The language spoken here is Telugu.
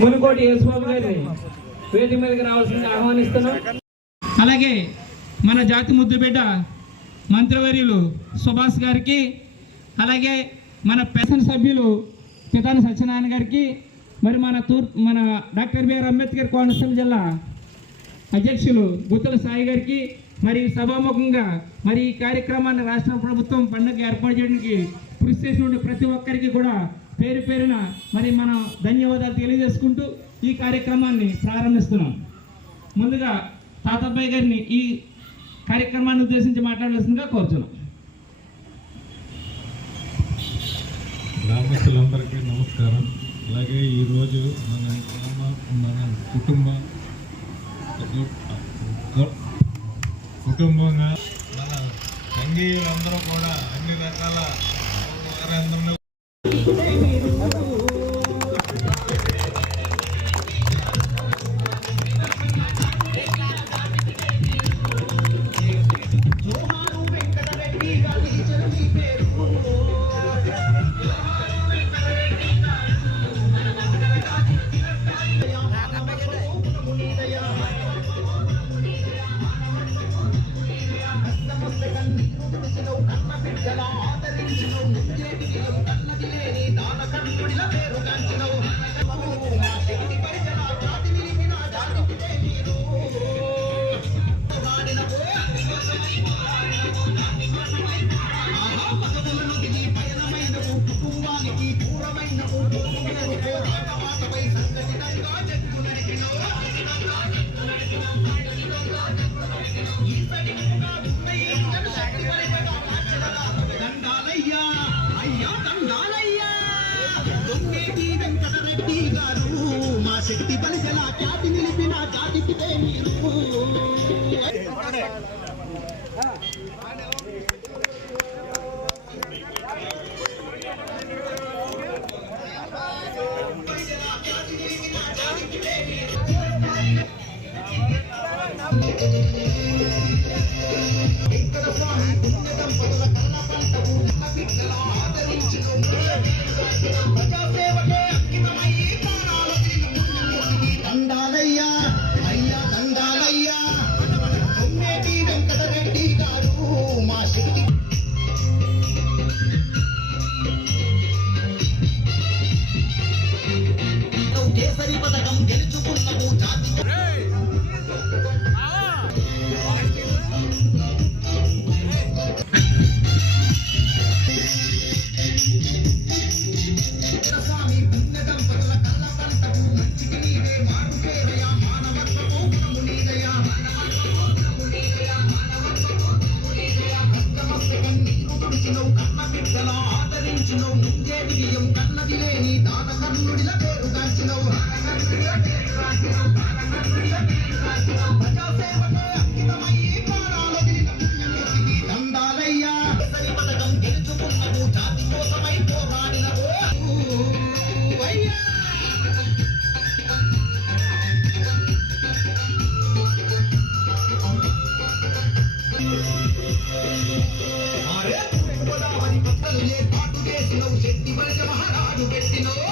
మునుకోటి యేసుబాబు గారిని వేదిక మీదకి రావాల్సింది ఆహ్వానిస్తున్నాం. అలాగే మన జాతి ముద్దుబిడ్డ మంత్రివర్యులు సుభాష్ గారికి, అలాగే మన శాసన సభ్యులు పితాని సత్యనారాయణ గారికి, మరి మన డాక్టర్ బిఆర్ అంబేద్కర్ కోనసీమ జిల్లా అధ్యక్షులు గుత్తల సాయి గారికి, మరి సభాముఖంగా మరి ఈ కార్యక్రమాన్ని రాష్ట్ర ప్రభుత్వం పండుగ ఏర్పాటు చేయడానికి కృషి చేసిన ప్రతి ఒక్కరికి కూడా పేరు పేరున మరి మనం ధన్యవాదాలు తెలియజేసుకుంటూ ఈ కార్యక్రమాన్ని ప్రారంభిస్తున్నాం. ముందుగా తాతబ్బాయి గారిని ఈ కార్యక్రమాన్ని ఉద్దేశించి మాట్లాడాల్సిందిగా కోరుతున్నాం. గ్రామస్తులందరికీ నమస్కారం. అలాగే ఈరోజు మన కుటుంబంగా మన సంఘీయులందరూ కూడా అన్ని రకాల వారందరూ శక్తి బలిగల ఖ్యాతి నిలిపిన జాతికి మీరు శక్తి బలిగ మహారాజు పెట్టినో